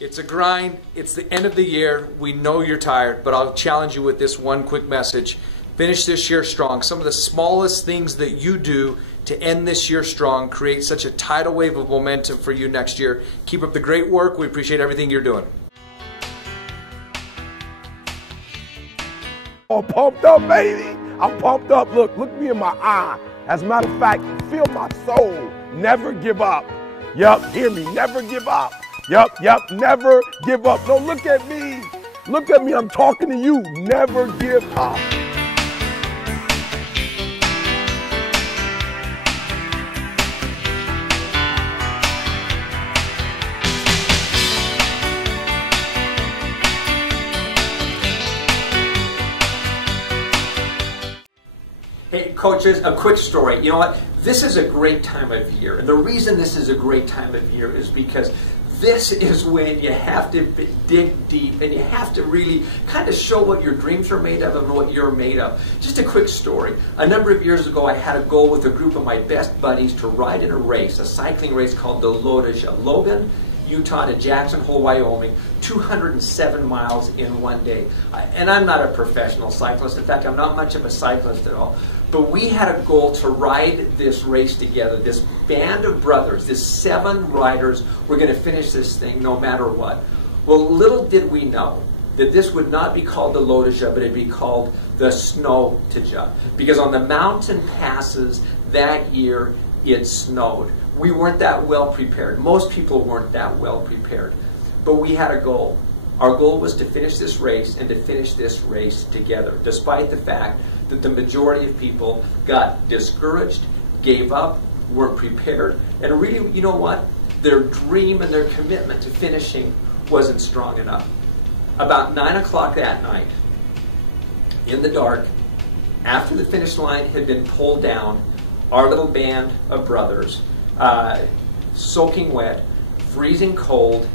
It's a grind. It's the end of the year. We know you're tired, but I'll challenge you with this one quick message. Finish this year strong. Some of the smallest things that you do to end this year strong create such a tidal wave of momentum for you next year. Keep up the great work. We appreciate everything you're doing. I'm pumped up, baby. I'm pumped up. Look me in my eye. As a matter of fact, feel my soul. Never give up. Yup, hear me. Never give up. Yup, never give up. No, look at me. Look at me. I'm talking to you. Never give up. Hey coaches, a quick story. You know what? This is a great time of year. And the reason this is a great time of year is because this is when you have to dig deep and you have to really kind of show what your dreams are made of and what you're made of. Just a quick story. A number of years ago, I had a goal with a group of my best buddies to ride in a race, a cycling race called the Logan, Utah to Jackson Hole, Wyoming, 207 miles in one day. And I'm not a professional cyclist. In fact, I'm not much of a cyclist at all. But we had a goal to ride this race together. This band of brothers, this 7 riders, were going to finish this thing no matter what. Well, little did we know that this would not be called the Lotusha, but it'd be called the Snow Tija. Because on the mountain passes that year, it snowed. We weren't that well prepared. Most people weren't that well prepared. But we had a goal. Our goal was to finish this race and to finish this race together, despite the fact that the majority of people got discouraged, gave up, weren't prepared, and really, you know what? Their dream and their commitment to finishing wasn't strong enough. About 9 o'clock that night, in the dark, after the finish line had been pulled down, our little band of brothers, soaking wet, freezing cold,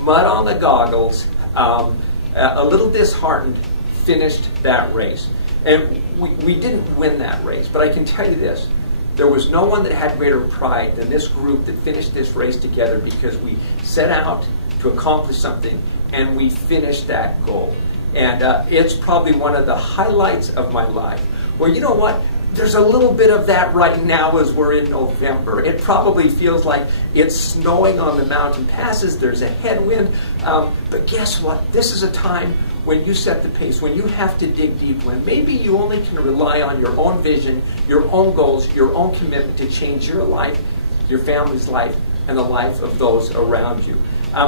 mud on the goggles, a little disheartened, finished that race. And we didn't win that race, but I can tell you this, there was no one that had greater pride than this group that finished this race together, because we set out to accomplish something and we finished that goal. And it's probably one of the highlights of my life. Well, you know what? There's a little bit of that right now as we're in November. It probably feels like it's snowing on the mountain passes. There's a headwind. But guess what? This is a time when you set the pace, when you have to dig deep, when maybe you only can rely on your own vision, your own goals, your own commitment to change your life, your family's life, and the life of those around you.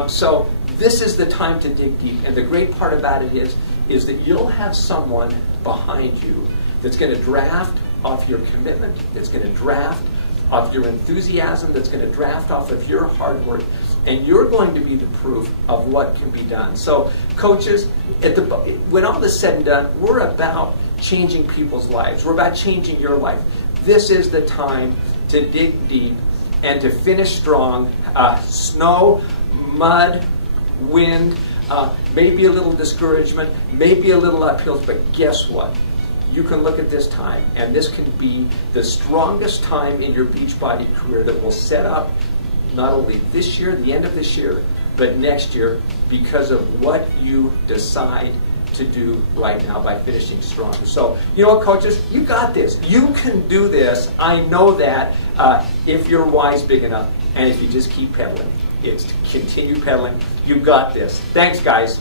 So this is the time to dig deep. And the great part about it is that you'll have someone behind you that's going to draft off your commitment, that's going to draft off your enthusiasm, that's going to draft off of your hard work, and you're going to be the proof of what can be done. So coaches, when all is said and done, we're about changing people's lives. We're about changing your life. This is the time to dig deep and to finish strong. Snow, mud, wind, maybe a little discouragement, maybe a little uphills, but guess what? You can look at this time, and this can be the strongest time in your Beachbody career that will set up not only this year, the end of this year, but next year, because of what you decide to do right now by finishing strong. So, you know what, coaches? You got this. You can do this. I know that if you're wise big enough, and if you just keep pedaling. It's to continue pedaling. You got this. Thanks, guys.